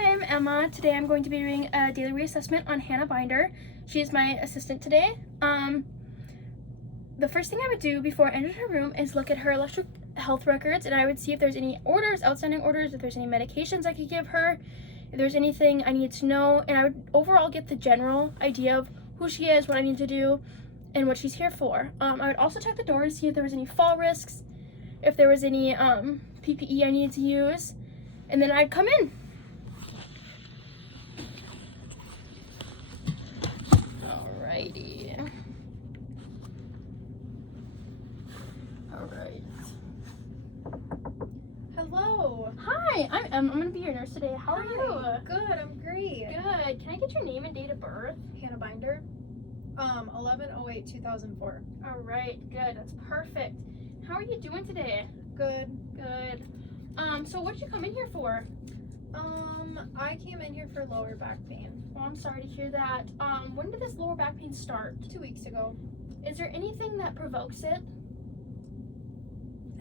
Hi, I'm Emma. Today I'm going to be doing a daily reassessment on Hannah Binder. She is my assistant today. The first thing I would do before I entered her room is look at her electric health records, and I would see if there's any orders, outstanding orders, if there's any medications I could give her, if there's anything I need to know, and I would overall get the general idea of who she is, what I need to do, and what she's here for. I would also check the door to see if there was any fall risks, if there was any PPE I needed to use, and then I'd come in. Alrighty. Alright. Hello. Hi, I'm gonna be your nurse today. How are you? Good, I'm great. Good. Can I get your name and date of birth? Hannah Binder. 11/08/2004. Alright, good. That's perfect. How are you doing today? Good. Good. So what did you come in here for? I came in here for lower back pain. Well, I'm sorry to hear that. When did this lower back pain start? 2 weeks ago. Is there anything that provokes it?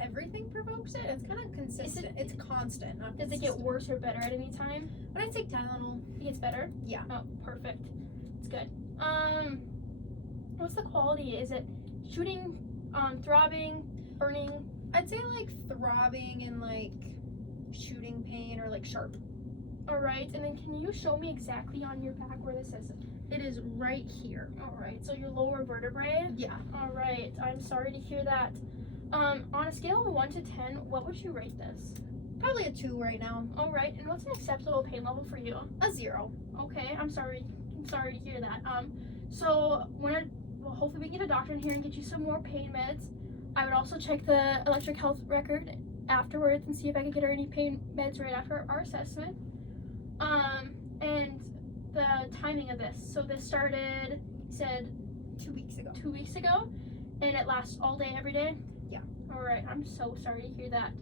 Everything provokes it. It's kind of consistent. It's constant. Not Does it get worse or better at any time? When I take Tylenol, It gets better? yeah. Oh, perfect. It's good. What's the quality? Is it shooting, throbbing, burning? I'd say like throbbing and like shooting pain or like sharp. Alright, and then can you show me exactly on your back where this is? It is right here. Alright, so your lower vertebrae? Yeah. Alright, I'm sorry to hear that. On a scale of 1 to 10, what would you rate this? Probably a 2 right now. Alright, and what's an acceptable pain level for you? A 0. Okay, I'm sorry to hear that. So hopefully we can get a doctor in here and get you some more pain meds. I would also check the electric health record afterwards and see if I could get her any pain meds right after our assessment. And the timing of this. So this started, you said 2 weeks ago. 2 weeks ago, and it lasts all day, every day? Yeah. Alright, I'm so sorry to hear that.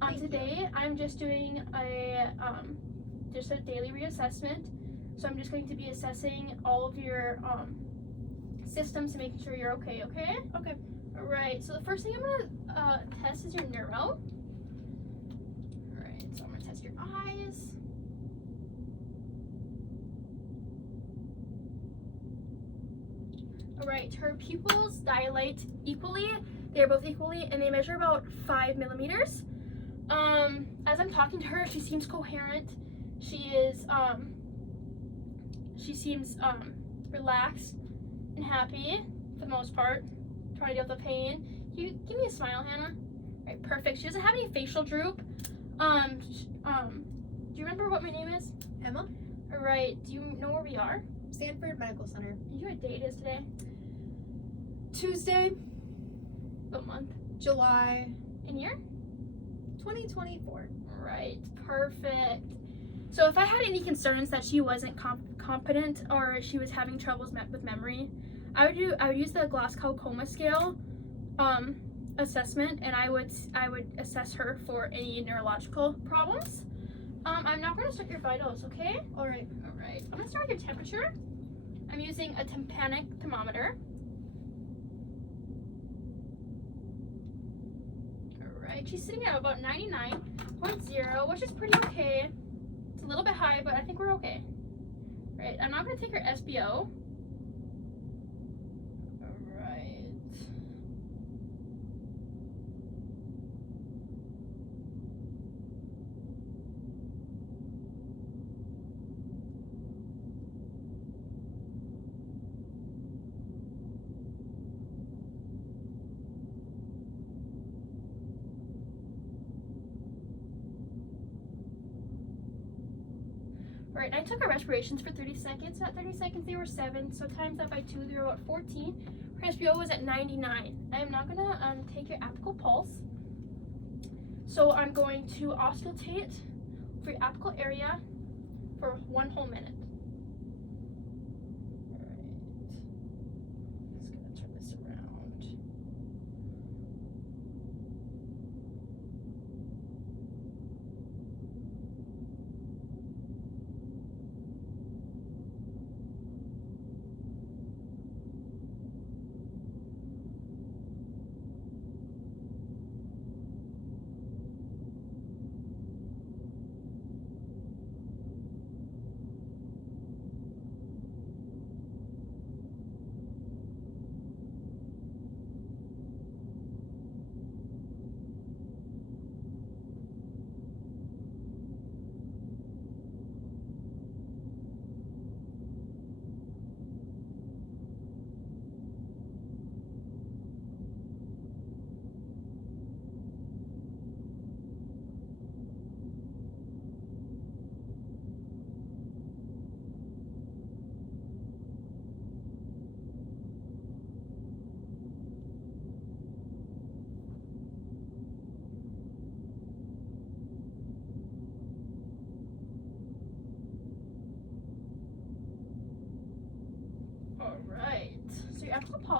Thank Today, I'm just doing a daily reassessment. So I'm just going to be assessing all of your systems and making sure you're okay, okay? Okay. Alright, so the first thing I'm gonna test is your neuro. Alright, so I'm gonna test your eyes. Alright, her pupils dilate equally. They're both equally, and they measure about 5 millimeters. As I'm talking to her, she seems coherent. She seems relaxed and happy for the most part, trying to deal with the pain. Give me a smile, Hannah. Right, perfect. She doesn't have any facial droop. Do you remember what my name is? Emma. Alright, do you know where we are? Stanford Medical Center. Do you know what day it is today? Tuesday, What month? July And year? 2024. Right, perfect. So if I had any concerns that she wasn't competent or she was having troubles with memory, I would use the Glasgow Coma Scale assessment, and I would assess her for any neurological problems. I'm now going to start your vitals, okay? All right. Alright, I'm going to start with your temperature. I'm using a tympanic thermometer. Alright, she's sitting at about 99.0, which is pretty okay. It's a little bit high, but I think we're okay. Right, I'm now going to take her SBO. Alright. Alright, I took her respirations for 30 seconds. At 30 seconds, they were 7, so times that by 2, they were about 14. Her SPO was at 99. I am now going to take your apical pulse. So I'm going to auscultate for your apical area for 1 whole minute. Alright, just going to turn this around.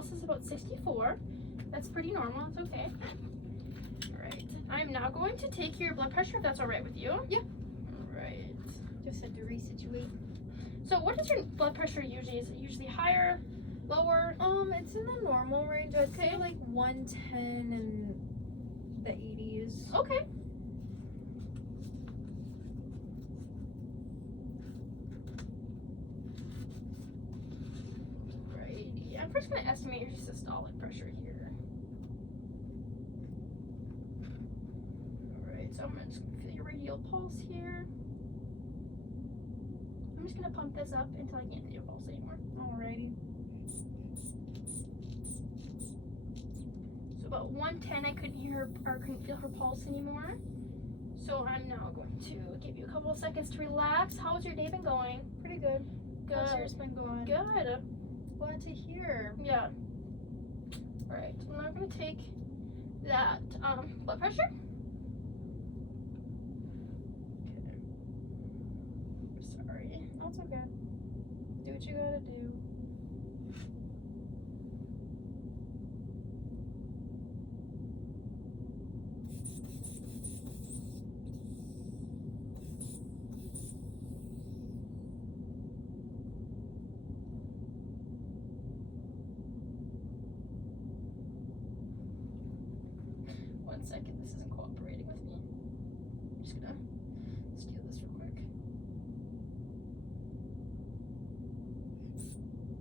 pulse is about 64. That's pretty normal. It's okay. All right. I'm now going to take your blood pressure if that's all right with you. Yeah. All right. Just had to resituate. So what is your blood pressure usually? Is it usually higher, lower? It's in the normal range. I'd say Okay. like 110 and the 80s. Okay. Alrighty. I'm first going to estimate your systolic pressure here. Alright, so I'm just going to feel your radial pulse here. I'm just going to pump this up until I can't feel your pulse anymore. Alrighty. So about 110, I couldn't hear or couldn't feel her pulse anymore. So I'm now going to give you a couple of seconds to relax. How's your day been going? Pretty good. How's yours Good. been going? Good. Glad to hear. Yeah. All right. So I'm going to take that blood pressure. Okay. Sorry. That's okay. Do what you gotta do. One second. This isn't cooperating with me. I'm just gonna steal this real quick.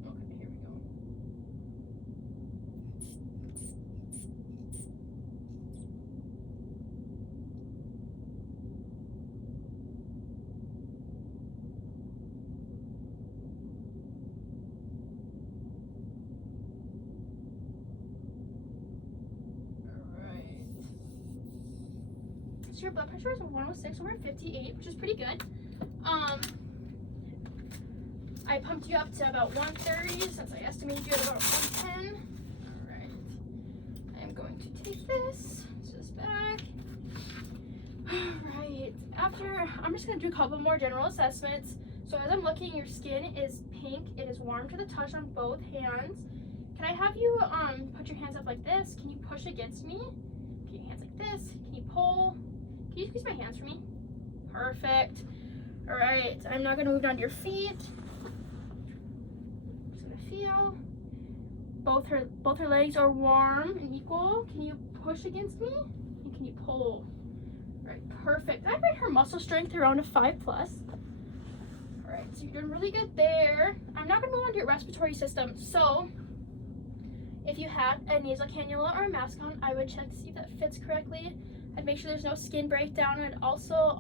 Okay, here we go. Alright. So your blood pressure is 106 over 58, which is pretty good. I pumped you up to about 130 since I estimated you at about 110. Alright. I am going to take this. It's just back. Alright. I'm just going to do a couple more general assessments. So as I'm looking, your skin is pink. It is warm to the touch on both hands. Can I have you put your hands up like this? Can you push against me? Put your hands like this. Can you pull? Can you squeeze my hands for me? Perfect. Alright. I'm now going to move down to your feet. Feel both her legs are warm and equal. Can you push against me? And can you pull? Right, perfect. I rate her muscle strength around a 5+. All right, so you're doing really good there. I'm now gonna move on to your respiratory system. So if you had a nasal cannula or a mask on, I would check to see if that fits correctly. I'd make sure there's no skin breakdown, and I'd also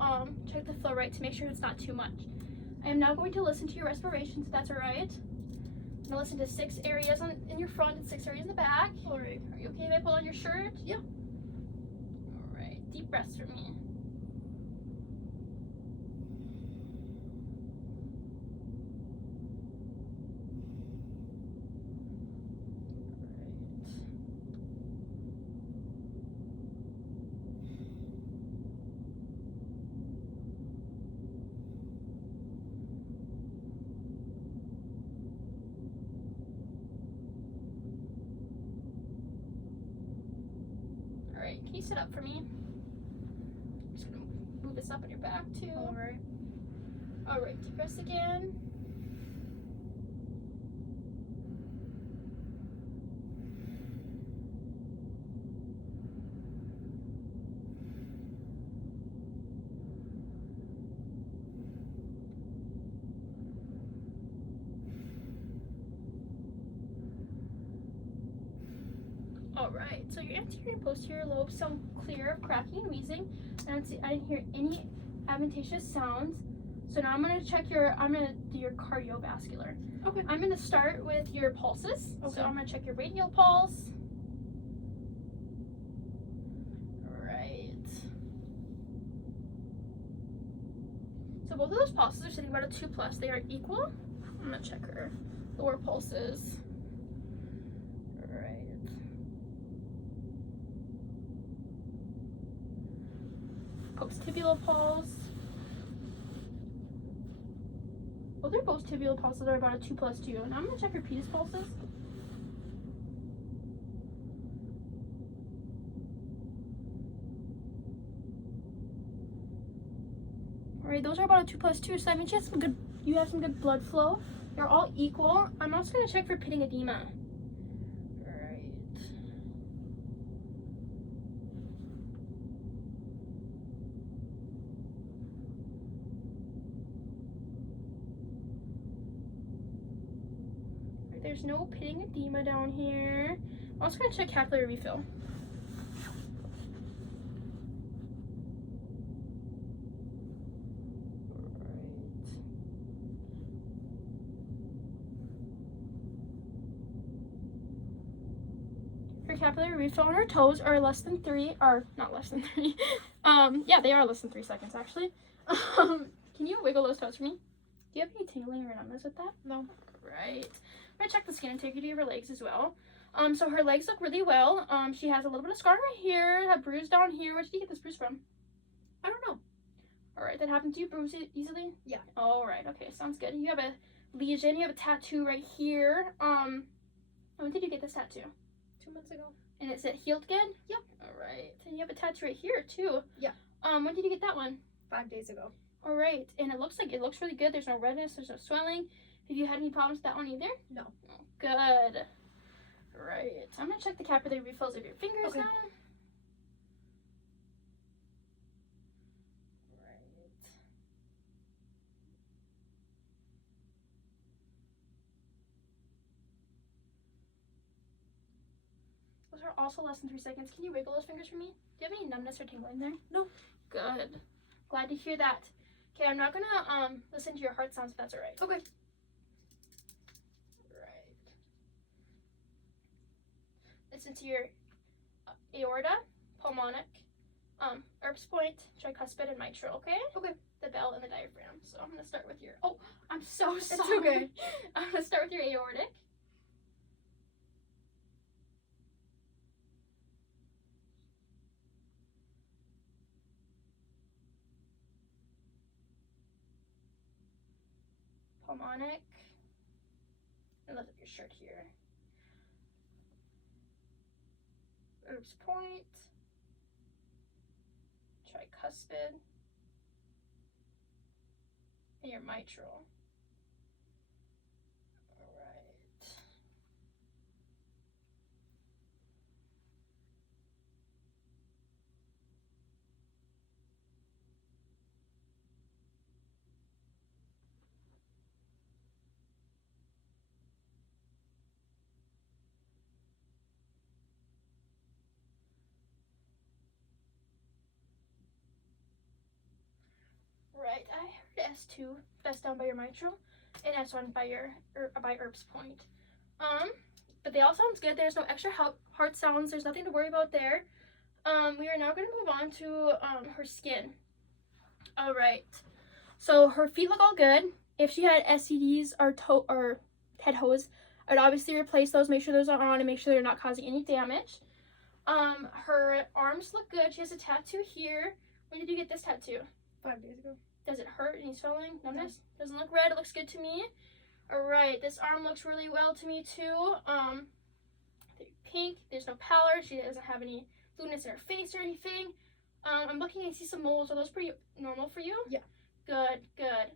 check the flow rate to make sure it's not too much. I am now going to listen to your respirations, if that's all right. I'm gonna listen to 6 areas in your front and 6 areas in the back. All right. Are you okay if I pull on your shirt? Yeah. All right. Deep breaths for me. Alright, can you sit up for me? I'm just gonna move this up on your back too. Alright. Alright, deep breaths again. Alright, so your anterior and posterior lobes sound clear of cracking and wheezing. And I didn't hear any adventitious sounds. So now I'm gonna do your cardiovascular. Okay. I'm gonna start with your pulses. Okay. So I'm gonna check your radial pulse. Alright. So both of those pulses are sitting about a 2+. They are equal. I'm gonna check her lower pulses. Post-tibial pulse. Well, their post-tibial pulses are about a 2+2. Now I'm gonna check your pedis pulses. Alright, those are about a 2 plus 2, so that means you have some good blood flow. They're all equal. I'm also gonna check for pitting edema. Alright. There's no pitting edema down here. I'm also gonna check capillary refill. Her capillary refill on her toes are less than 3, or not less than 3. Yeah, they are less than 3 seconds actually. Can you wiggle those toes for me? Do you have any tingling or numbness with that? No. Right. I'm gonna check the skin integrity of her legs as well. So her legs look really well. She has a little bit of scar right here, a bruise down here. Where did you get this bruise from? I don't know. Alright, that happened to you? Bruise it easily? Yeah. Alright, okay, sounds good. You have a lesion, you have a tattoo right here. When did you get this tattoo? 2 months ago. And is it healed good? Yep. Alright. And you have a tattoo right here too. Yeah. When did you get that one? 5 days ago. Alright. And it looks really good. There's no redness, there's no swelling. Have you had any problems with that one either? No. Oh, good. Right. I'm gonna check the capillary refills of your fingers now. Right. Those are also less than 3 seconds. Can you wiggle those fingers for me? Do you have any numbness or tingling there? No. Good. Glad to hear that. Okay, I'm not gonna listen to your heart sounds if that's alright. Okay. Right. Listen to your aorta, pulmonic, Erb's point, tricuspid, and mitral, okay? Okay. The bell and the diaphragm. So I'm gonna start with your, oh, I'm so sorry. It's okay. I'm gonna start with your aortic. Pulmonic. And lift up your shirt here. Erb's point. Tricuspid. And your mitral. Alright. Right, I heard S2, that's down by your mitral, and S1 by your by Erb's point. But they all sounds good. There's no extra heart sounds. There's nothing to worry about there. We are now going to move on to her skin. All right. So her feet look all good. If she had SCDs or head hose, I'd obviously replace those. Make sure those are on and make sure they're not causing any damage. Her arms look good. She has a tattoo here. When did you get this tattoo? 5 days ago. Does it hurt? Any swelling? Numbness? Doesn't look red. It looks good to me. Alright, this arm looks really well to me too. Pink. There's no pallor. She doesn't have any blueness in her face or anything. I'm looking and see some moles. Are those pretty normal for you? Yeah. Good, good.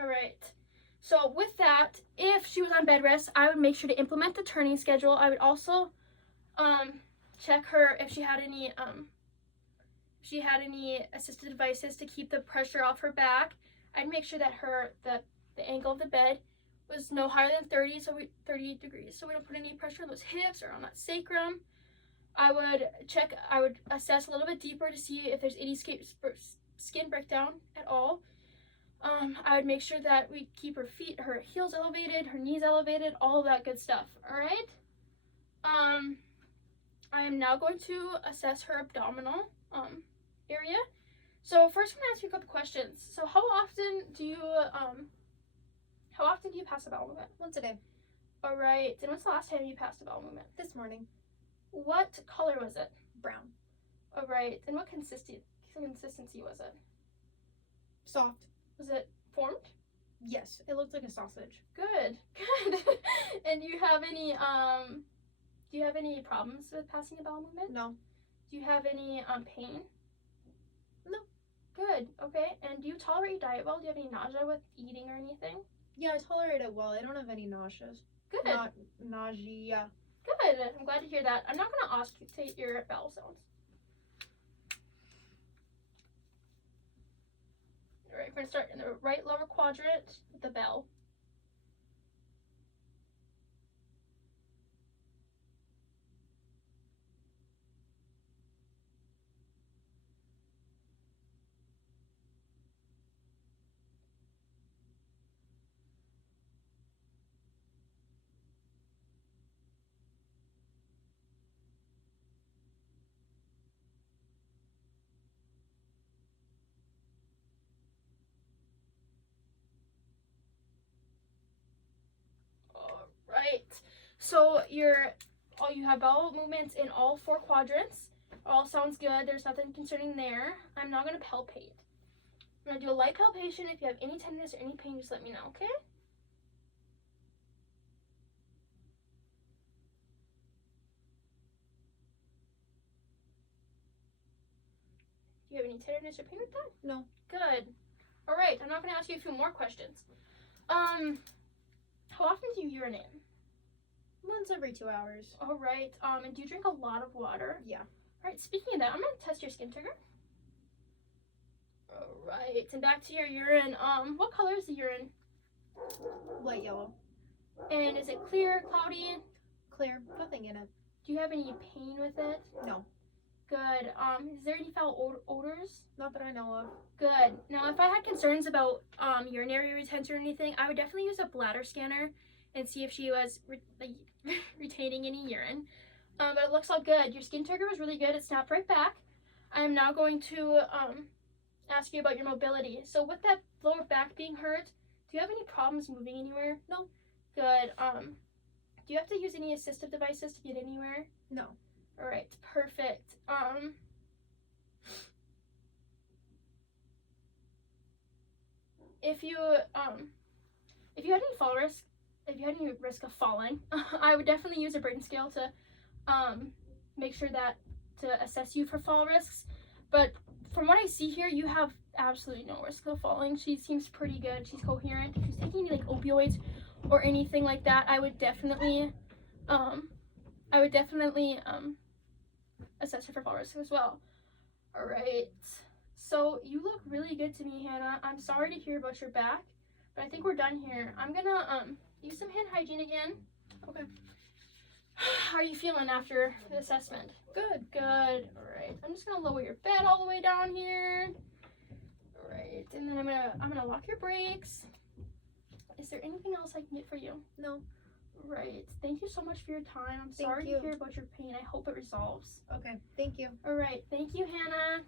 Alright. So with that, if she was on bed rest, I would make sure to implement the turning schedule. I would also check her if she had any assisted devices to keep the pressure off her back. I'd make sure that the angle of the bed was no higher than 30 degrees, so we don't put any pressure on those hips or on that sacrum. I would assess a little bit deeper to see if there's any skin breakdown at all. I would make sure that we keep her heels elevated, her knees elevated, all of that good stuff. All right. I am now going to assess her abdominal area. So first, I'm gonna ask you a couple questions. So how often do you pass a bowel movement? Once a day. All right. And when's the last time you passed a bowel movement? This morning. What color was it? Brown. All right. And what consistency was it? Soft. Was it formed? Yes. It looked like a sausage. Good. Good. And do you have any problems with passing a bowel movement? No. Do you have any pain? No. Good. Okay. And do you tolerate diet well? Do you have any nausea with eating or anything? Yeah, I tolerate it well. I don't have any nauseas. Good. Not nausea. Good. I'm glad to hear that. I'm not going to auscultate your bowel sounds. All right, we're going to start in the right lower quadrant with the bell. All right. So you have bowel movements in all 4 quadrants. All sounds good. There's nothing concerning there. I'm now going to palpate. I'm going to do a light palpation. If you have any tenderness or any pain, just let me know, okay? Do you have any tenderness or pain with that? No. Good. All right. I'm now going to ask you a few more questions. How often do you urinate? Once every 2 hours. All right. And do you drink a lot of water? Yeah. All right. Speaking of that, I'm going to test your skin trigger. All right. And back to your urine. What color is the urine? Light yellow. And is it clear, cloudy? Clear. Nothing in it. Do you have any pain with it? No. Good. Is there any foul odors? Not that I know of. Good. Now, if I had concerns about urinary retention or anything, I would definitely use a bladder scanner and see if she was retaining any urine. But it looks all good. Your skin trigger was really good. It snapped right back. I'm now going to ask you about your mobility. So with that lower back being hurt, do you have any problems moving anywhere? No. Good. Do you have to use any assistive devices to get anywhere? No. All right, perfect. If you had any fall risk, if you had any risk of falling, I would definitely use a Braden scale to make sure that to assess you for fall risks. But from what I see here, you have absolutely no risk of falling. She seems pretty good. She's coherent. If she's taking any like opioids or anything like that, I would definitely assess her for fall risk as well. All right. So you look really good to me, Hannah. I'm sorry to hear about your back, but I think we're done here. I'm gonna use some hand hygiene again. Okay. How are you feeling after the assessment? Good. Good. All right. I'm just gonna lower your bed all the way down here. All right. And then I'm gonna lock your brakes. Is there anything else I can get for you? No. Right. Thank you so much for your time. I'm Thank sorry you. to hear about your pain. I hope it resolves. Okay. Thank you. All right. Thank you, Hannah.